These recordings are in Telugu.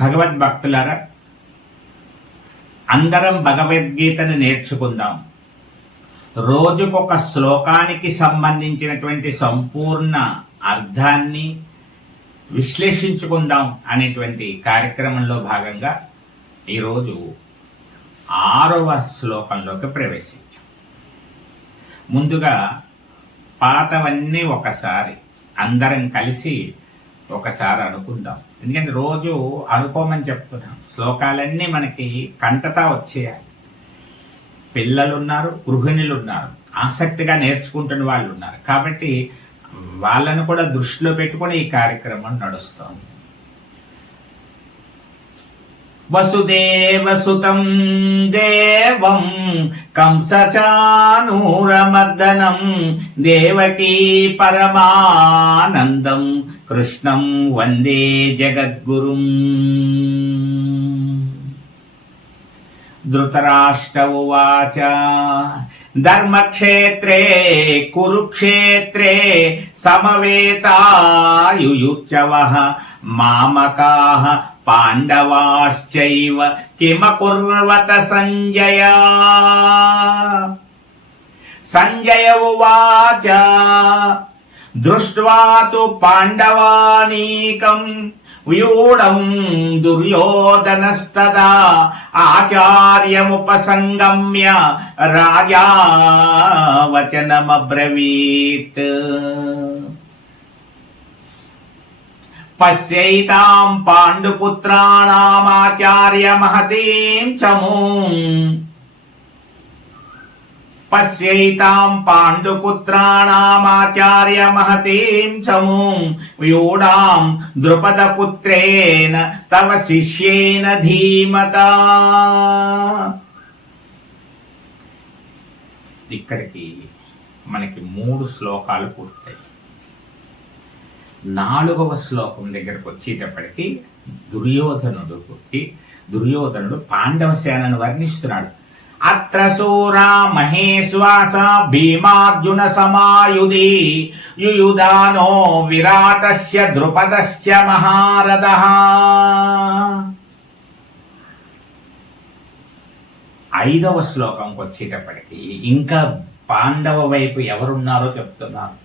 భగవద్భక్తులారా అందరం భగవద్గీతను నేర్చుకుందాం. రోజుకొక శ్లోకానికి సంబంధించినటువంటి సంపూర్ణ అర్థాన్ని విశ్లేషించుకుందాం అనేటువంటి కార్యక్రమంలో భాగంగా ఈరోజు ఆరవ శ్లోకంలోకి ప్రవేశించాం. ముందుగా పాతవన్నీ ఒకసారి అందరం కలిసి ఒకసారి అనుకుందాం. ఎందుకంటే రోజు అనుకోమని చెప్తున్నాం. శ్లోకాలన్నీ మనకి కంటతా వచ్చేయాలి. పిల్లలున్నారు గృహిణులు ఉన్నారు ఆసక్తిగా నేర్చుకుంటున్న వాళ్ళు ఉన్నారు కాబట్టి వాళ్ళను కూడా దృష్టిలో పెట్టుకుని ఈ కార్యక్రమం నడుస్తోంది. వసుదేవసుతం దేవం కంసచానూరమర్దనం దేవకీ పరమానందం కృష్ణం వందే జగద్గురుం. ధృతరాష్ట్ర ఉవాచ ధర్మక్షేత్రే కురుక్షేత్రే సమవేతాయుయుచ్చవ మామకాః పాండవాశ్చైవ కిమకుర్వత సంజయ. సంజయ ఉవాచ దృష్ట్వా తు పాండవానీకం. వ్యూఢం దుర్యోధనస్తదా ఆచార్యముపసంగమ్య రాజా వచనమబ్రవీత్ పశ్యైతాం పాండుపుత్రాణామాచార్య మహతీం చమూం పశ్యైతాం పాండుపుత్రాణామాచార్య మహతీం చమూం వ్యూఢాం ద్రుపదపుత్రేణ తవ శిష్యేన ధీమతా ఇక్కడికి మనకి మూడు శ్లోకాలు పూర్తయి. నాలుగవ శ్లోకం దగ్గరకు వచ్చేటప్పటికి దుర్యోధనుడు పుట్టి దుర్యోధనుడు పాండవ సేనను వర్ణిస్తున్నాడు. అత్ర సూరా మహేశ్వాస భీమార్జున సమాయుధి యుయుధానో విరాటస్య ద్రుపదస్య మహారథ. ఐదవ శ్లోకంకి వచ్చేటప్పటికి ఇంకా పాండవ వైపు ఎవరున్నారో చెప్తున్నారు.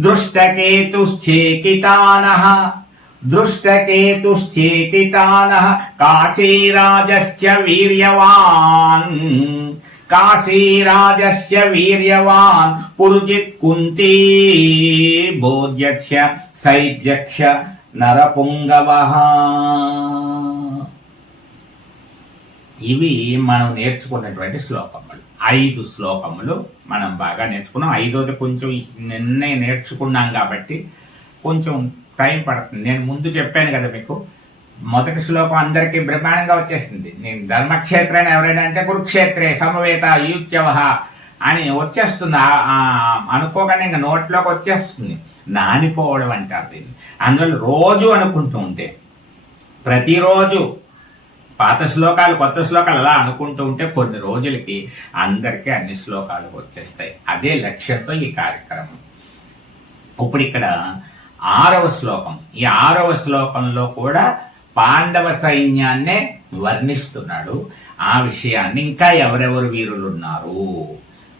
దృష్టకేతుశ్చేకితానః. దృష్టకేతుశ్చేకితానः కాశీరాజశ్చ వీర్యవాన్. కాశీరాజశ్చ వీర్యవాన్ పురుజిత్ కుంతీ బోధ్యక్ష సైద్యక్ష నరపుంగవః. ఇవి మనం నేర్చుకున్నటువంటి శ్లోకములు. ఐదు శ్లోకములు మనం బాగా నేర్చుకున్నాం. ఐదోది కొంచెం నిన్నే నేర్చుకున్నాం కాబట్టి కొంచెం టైం పడుతుంది. నేను ముందు చెప్పాను కదా మీకు మొదటి శ్లోకం అందరికీ బ్రహ్మాండంగా వచ్చేసింది. నేను ధర్మక్షేత్రాన్ని ఎవరైనా అంటే కురుక్షేత్రే సమవేత యూత్యవ అని వచ్చేస్తుంది. అనుకోగానే ఇంకా నోట్లోకి వచ్చేస్తుంది. నానిపోవడం అంటారు దీన్ని. అందువల్ల రోజు అనుకుంటూ ఉంటే ప్రతిరోజు పాత శ్లోకాలు కొత్త శ్లోకాలు అలా అనుకుంటూ ఉంటే కొన్ని రోజులకి అందరికీ అన్ని శ్లోకాలు వచ్చేస్తాయి. అదే లక్ష్యంతో ఈ కార్యక్రమం. ఇప్పుడు ఇక్కడ ఆరవ శ్లోకం. ఈ ఆరవ శ్లోకంలో కూడా పాండవ సైన్యాన్నే వర్ణిస్తున్నాడు. ఆ విషయాన్ని ఇంకా ఎవరెవరు వీరులున్నారు?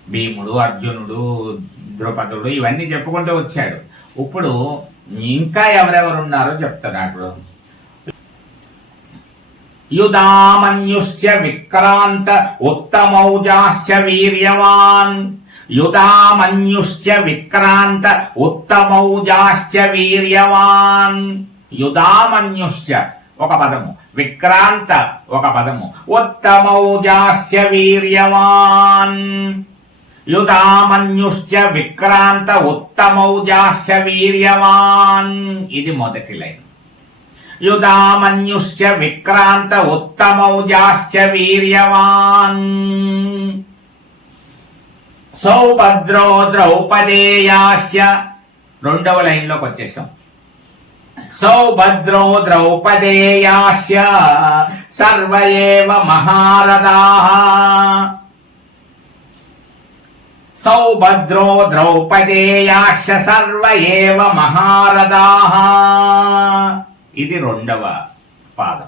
భీముడు అర్జునుడు ద్రుపదుడు ఇవన్నీ చెప్పుకుంటూ వచ్చాడు. ఇప్పుడు ఇంకా ఎవరెవరు ఉన్నారో చెప్తున్నాడు యుధామన్యుశ్చ విక్రాంత ఉత్తమౌజాశ్చ వీర్యవాన్. యుధామన్యుశ్చ విక్రాంత ఉత్తమౌజాశ్చ వీర్యవాన్ యుధామన్యుశ్చ ఒక పదము. విక్రాంత ఒక పదము. ఉత్తమౌజాశ్చ వీర్యవాన్ యుధామన్యుశ్చ విక్రాంత ఉత్తమౌజాశ్చ వీర్యవాన్ ఇది మొదటి లైన్ యుధామన్యుశ్చ విక్రాంత ఉత్తమౌజాశ్చ వీర్యవాన్ సౌభద్రో ద్రౌపదేయాశ్చ. రెండవ లైన్లోకి వచ్చేసాం. సౌభద్రో ద్రౌపదేయాశ్చ. సర్వేవ మహారథా. సౌభద్రో ద్రౌపదేయాశ్చ. సర్వేవ మహారథా. ఇది రెండవ పాదం.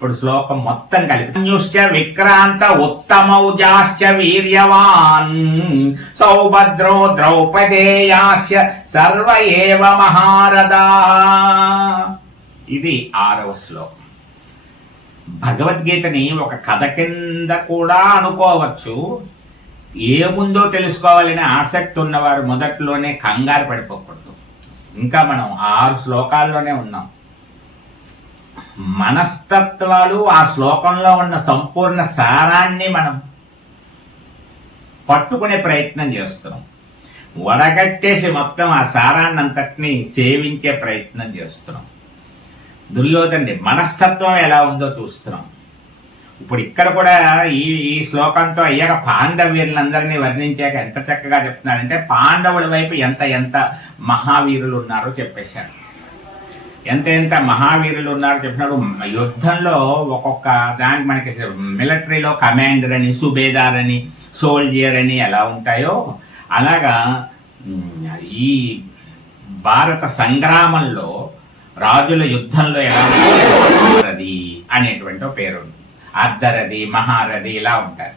ఇప్పుడు శ్లోకం మొత్తం కలిపి. అన్యుశ్చ విక్రాంత ఉత్తమౌజాశ్చ వీర్యవాన్ సౌభద్రో ద్రౌపదేయాశ్చ సర్వ ఏవ మహారథా. ఇది ఆరవ శ్లోకం. భగవద్గీతని ఒక కథ కింద కూడా అనుకోవచ్చు. ఏముందో తెలుసుకోవాలనే ఆసక్తి ఉన్నవారు మొదట్లోనే కంగారు పడిపోకూడదు. ఇంకా మనం ఆరు శ్లోకాల్లోనే ఉన్నాం. మనస్తత్వాలు ఆ శ్లోకంలో ఉన్న సంపూర్ణ సారాన్ని మనం పట్టుకునే ప్రయత్నం చేస్తున్నాం. వడగట్టేసి మొత్తం ఆ సారాన్ని అంతటిని సేవించే ప్రయత్నం చేస్తున్నాం. దుర్యోధండి మనస్తత్వం ఎలా ఉందో చూస్తున్నాం. ఇప్పుడు ఇక్కడ కూడా ఈ ఈ శ్లోకంతో అయ్యాక పాండవీరులందరినీ వర్ణించాక ఎంత చక్కగా చెప్తున్నాడంటే పాండవుల వైపు ఎంత ఎంత మహావీరులు ఉన్నారో చెప్పేశాడు. ఎంత ఎంత మహావీరులు ఉన్నారో చెప్పినాడు యుద్ధంలో ఒక్కొక్క దానికి మనకి మిలిటరీలో కమాండర్ అని సుబేదార్ అని సోల్జియర్ అని ఎలా ఉంటాయో అలాగా ఈ భారత సంగ్రామంలో రాజుల యుద్ధంలో ఎలా ఉంటుంది అనేటువంటి పేరు అర్ధరథి మహారథి ఇలా ఉంటారు.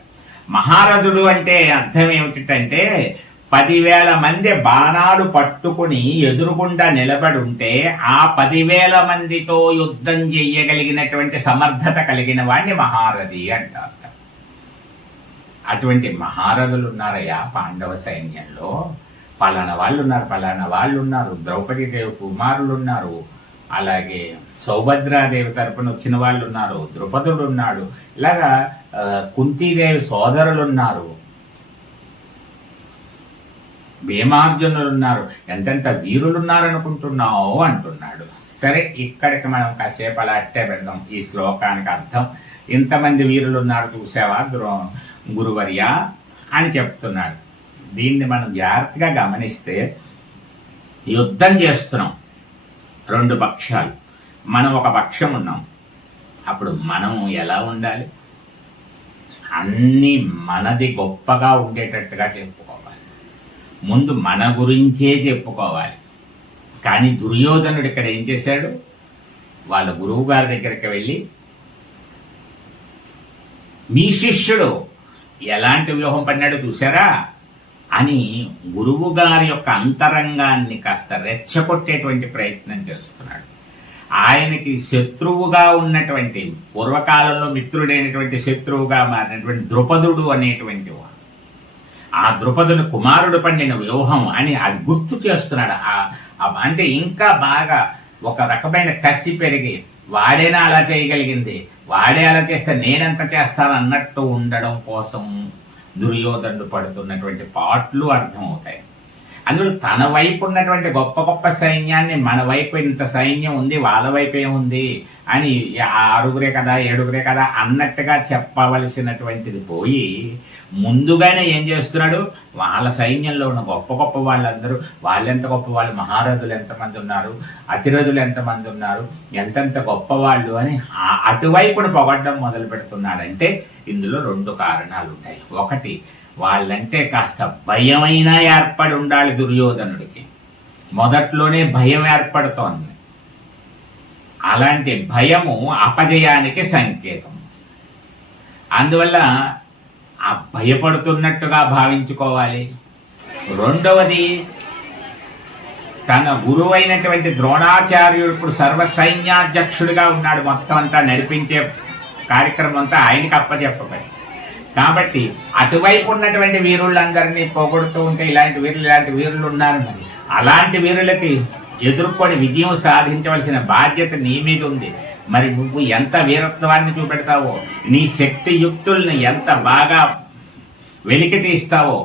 మహారథుడు అంటే అర్థం ఏమిటంటే పదివేల మంది బాణాలు పట్టుకుని ఎదురుగుండా నిలబడి ఉంటే ఆ పదివేల మందితో యుద్ధం చెయ్యగలిగినటువంటి సమర్థత కలిగిన వాడిని మహారథి అంటారు. అటువంటి మహారథులు ఉన్నారయ్యా పాండవ సైన్యంలో. పలానా వాళ్ళు ఉన్నారు పలానా వాళ్ళు ఉన్నారు ద్రౌపది దేవి కుమారులు ఉన్నారు అలాగే సౌభద్రాదేవి తరపున వచ్చిన వాళ్ళు ఉన్నారు ద్రుపదుడు ఉన్నాడు ఇలాగా కుంతీదేవి సోదరులు ఉన్నారు భీమార్జునులున్నారు. ఎంతెంత వీరులు ఉన్నారు అనుకుంటున్నావు అంటున్నాడు. సరే ఇక్కడికి మనం కాసేపు అలా అట్టే పెడదాం ఈ శ్లోకానికి అర్థం. ఇంతమంది వీరులు ఉన్నారు చూసావా ద్రో గురువర్య? అని చెప్తున్నాడు. దీన్ని మనం జాగ్రత్తగా గమనిస్తే యుద్ధం చేస్తున్నాం. రెండు పక్షాలు. మనం ఒక పక్షం ఉన్నాం. అప్పుడు మనం ఎలా ఉండాలి? అన్నీ మనది గొప్పగా ఉండేటట్టుగా చెప్పు. ముందు మన గురించే చెప్పుకోవాలి. కానీ దుర్యోధనుడు ఇక్కడ ఏం చేశాడు? వాళ్ళ గురువు గారి దగ్గరికి వెళ్ళి మీ శిష్యుడు ఎలాంటి వ్యూహం పడినాడో చూసారా అని గురువు గారి యొక్క అంతరంగాన్ని కాస్త రెచ్చగొట్టేటువంటి ప్రయత్నం చేస్తున్నాడు. ఆయనకి శత్రువుగా ఉన్నటువంటి పూర్వకాలంలో మిత్రుడైనటువంటి శత్రువుగా మారినటువంటి ద్రుపదుడు అనేటువంటి వాడు. ఆ ద్రుపదుని కుమారుడు పండిన వ్యూహం అని అది గుర్తు చేస్తున్నాడు. ఆ- అంటే ఇంకా బాగా ఒక రకమైన కసి పెరిగి వాడేనా అలా చేయగలిగింది? వాడే అలా చేస్తే నేనెంత చేస్తాను అన్నట్టు ఉండడం కోసం దుర్యోధనుడు పడుతున్నటువంటి పాటలు అర్థమవుతాయి. అందులో తన వైపు ఉన్నటువంటి గొప్ప గొప్ప సైన్యాన్ని మన వైపు ఇంత సైన్యం ఉంది వాళ్ళ వైపు ఏముంది అని ఆరుగురే కదా ఏడుగురే కదా అన్నట్టుగా చెప్పవలసినటువంటిది పోయి ముందుగానే ఏం చేస్తున్నాడు? వాళ్ళ సైన్యంలో ఉన్న గొప్ప గొప్ప వాళ్ళందరూ వాళ్ళెంత గొప్ప వాళ్ళు మహారథులు ఎంతమంది ఉన్నారు అతిరథులు ఎంతమంది ఉన్నారు ఎంతెంత గొప్ప వాళ్ళు అని అటువైపును పొగడ్డం మొదలు పెడుతున్నాడంటే ఇందులో రెండు కారణాలు ఉన్నాయి ఒకటి వాళ్ళంటే కాస్త భయమైనా ఏర్పడి ఉండాలి దుర్యోధనుడికి. మొదట్లోనే భయం ఏర్పడుతోంది. అలాంటి భయము అపజయానికి సంకేతం. అందువల్ల ఆ భయపడుతున్నట్టుగా భావించుకోవాలి. రెండవది తన గురువైనటువంటి ద్రోణాచార్యుడు ఇప్పుడు సర్వసైన్యాధ్యక్షుడిగా ఉన్నాడు. మొత్తం అంతా నడిపించే కార్యక్రమం అంతా ఆయనకి అప్పచెప్పబడి కాబట్టి అటువైపు ఉన్నటువంటి వీరులందరినీ పోగొడుతూ ఉంటే ఇలాంటి వీరులు ఇలాంటి వీరులు ఉన్నారు మరి. అలాంటి వీరులకి ఎదుర్కొని విజయం సాధించవలసిన బాధ్యత నీ మీద ఉంది. మరి నువ్వు ఎంత వీరత్వాన్ని చూపెడతావో నీ శక్తి యుక్తుల్ని ఎంత బాగా వెలికి తీస్తావో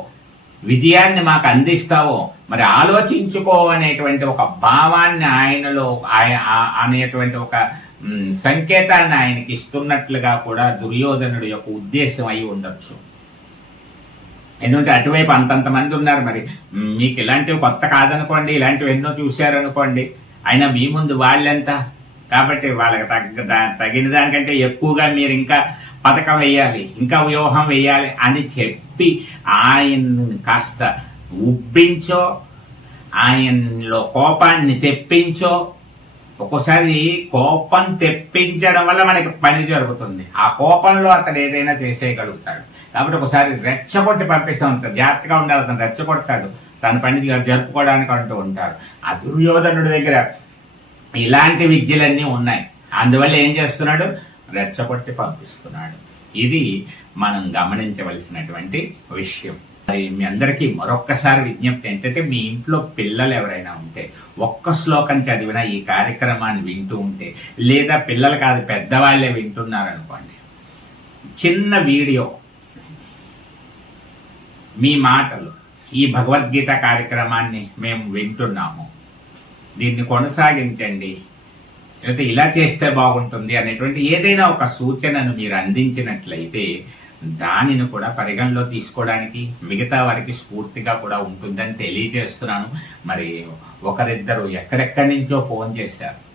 విజయాన్ని మాకు అందిస్తావో మరి ఆలోచించుకో అనేటువంటి ఒక భావాన్ని ఆయనలో ఆయన ఆ- అనేటువంటి ఒక సంకేతాన్ని ఆయనకి ఇస్తున్నట్లుగా కూడా దుర్యోధనుడు యొక్క ఉద్దేశం అయి ఉండొచ్చు. ఎందుకంటే అటువైపు అంతంత మంది ఉన్నారు మరి. మీకు ఇలాంటివి కొత్త కాదనుకోండి ఇలాంటివి ఎన్నో చూశారనుకోండి. అయినా మీ ముందు వాళ్ళెంత? కాబట్టి వాళ్ళకి తగ్గ తగిన దానికంటే ఎక్కువగా మీరు ఇంకా పథకం వేయాలి ఇంకా వ్యూహం వేయాలి అని చెప్పి ఆయన్ని కాస్త ఉబ్బించో ఆయనలో కోపాన్ని తెప్పించో ఒక్కోసారి కోపం తెప్పించడం వల్ల మనకి పని జరుగుతుంది. ఆ కోపంలో అతను ఏదైనా చేసేయగలుగుతాడు. కాబట్టి ఒకసారి రెచ్చగొట్టి పంపిస్తూ ఉంటాడు జాగ్రత్తగా ఉండాలి. అతను రెచ్చగొడతాడు తన పని జరుపుకోవడానికి అంటూ ఉంటాడు. ఆ దుర్యోధనుడి దగ్గర ఇలాంటి విద్యలన్నీ ఉన్నాయి. అందువల్ల ఏం చేస్తున్నాడు? రెచ్చగొట్టి పంపిస్తున్నాడు. ఇది మనం గమనించవలసినటువంటి విషయం. మీ అందరికీ మరొక్కసారి విజ్ఞప్తి ఏంటంటే మీ ఇంట్లో పిల్లలు ఎవరైనా ఉంటే ఒక్క శ్లోకం చదివినా ఈ కార్యక్రమాన్ని వింటూ ఉంటే లేదా పిల్లలు కాదు పెద్దవాళ్ళే వింటున్నారు అనుకోండి చిన్న వీడియో మీ మాటలు ఈ భగవద్గీత కార్యక్రమాన్ని మేము వింటున్నాము. దీన్ని కొనసాగించండి. లేకపోతే ఇలా చేస్తే బాగుంటుంది అనేటువంటి ఏదైనా ఒక సూచనను మీరు అందించినట్లయితే దానిని కూడా పరిగణలో తీసుకోవడానికి మిగతా వారికి స్ఫూర్తిగా కూడా ఉంటుందని తెలియజేస్తున్నాను. మరి ఒకరిద్దరు ఎక్కడెక్కడి నుంచో ఫోన్ చేశారు.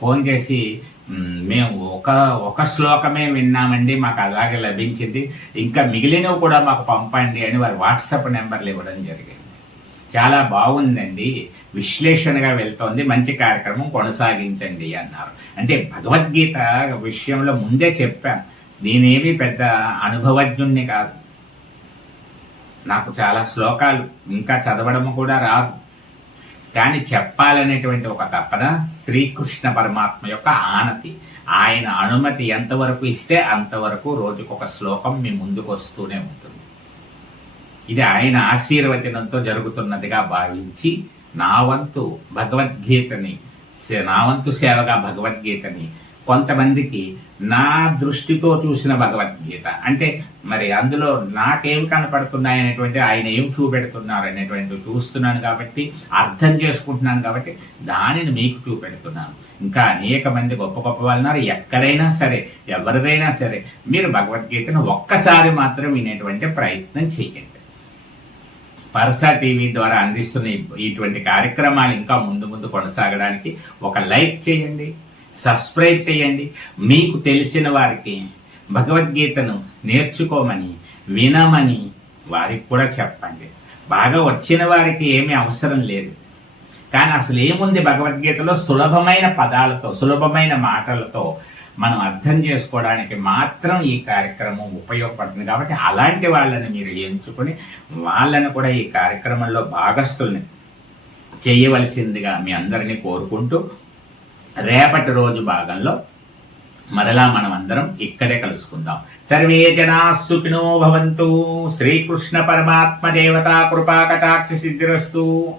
ఫోన్ చేసి మేము ఒక ఒక శ్లోకమే విన్నామండి మాకు అలాగే లభించింది. ఇంకా మిగిలినవి కూడా మాకు పంపండి అని వారి వాట్సాప్ నెంబర్లు ఇవ్వడం జరిగింది. చాలా బాగుందండి విశ్లేషణగా వెళ్తోంది మంచి కార్యక్రమం కొనసాగించండి అన్నారు. అంటే భగవద్గీత విషయంలో ముందే చెప్పాను నేనేమి పెద్ద అనుభవజ్ఞుణ్ణి కాదు. నాకు చాలా శ్లోకాలు ఇంకా చదవడం కూడా రాదు. కానీ చెప్పాలనేటువంటి ఒక తపన శ్రీకృష్ణ పరమాత్మ యొక్క ఆనతి. ఆయన అనుమతి ఎంతవరకు ఇస్తే అంతవరకు రోజుకొక శ్లోకం మీ ముందుకు వస్తూనే ఉంటుంది. ఇది ఆయన ఆశీర్వచనంతో జరుగుతున్నదిగా భావించి నా వంతు భగవద్గీతని నా వంతు సేవగా భగవద్గీతని కొంతమందికి నా దృష్టితో చూసిన భగవద్గీత. అంటే మరి అందులో నాకేం కనపడుతున్నాయి అనేటువంటి ఆయన ఏం చూపెడుతున్నారు అనేటువంటి చూస్తున్నాను కాబట్టి అర్థం చేసుకుంటున్నాను కాబట్టి దానిని మీకు చూపెడుతున్నాను. ఇంకా అనేక మంది గొప్ప గొప్ప వాళ్ళు ఎక్కడైనా సరే ఎవరిదైనా సరే మీరు భగవద్గీతను ఒక్కసారి మాత్రం వినేటువంటి ప్రయత్నం చేయండి. పర్సా టీవీ ద్వారా అందిస్తున్న ఇటువంటి కార్యక్రమాలు ఇంకా ముందు ముందు కొనసాగడానికి ఒక లైక్ చేయండి. సబ్స్క్రైబ్ చేయండి. మీకు తెలిసిన వారికి భగవద్గీతను నేర్చుకోమని వినమని వారికి కూడా చెప్పండి. బాగా వచ్చిన వారికి ఏమీ అవసరం లేదు. కానీ అసలు ఏముంది భగవద్గీతలో? సులభమైన పదాలతో సులభమైన మాటలతో మనం అర్థం చేసుకోవడానికి మాత్రం ఈ కార్యక్రమం ఉపయోగపడుతుంది. కాబట్టి అలాంటి వాళ్ళని మీరు ఎంచుకొని వాళ్ళని కూడా ఈ కార్యక్రమంలో భాగస్థుల్ని చేయవలసిందిగా మీ అందరినీ కోరుకుంటూ రేపటి రోజు భాగంలో మరలా మనం అందరం ఇక్కడే కలుసుకుందాం. సర్వే జనా సుఖినో భవంతు. శ్రీకృష్ణ పరమాత్మ దేవతా కృపా కటాక్ష సిద్ధిరస్తు.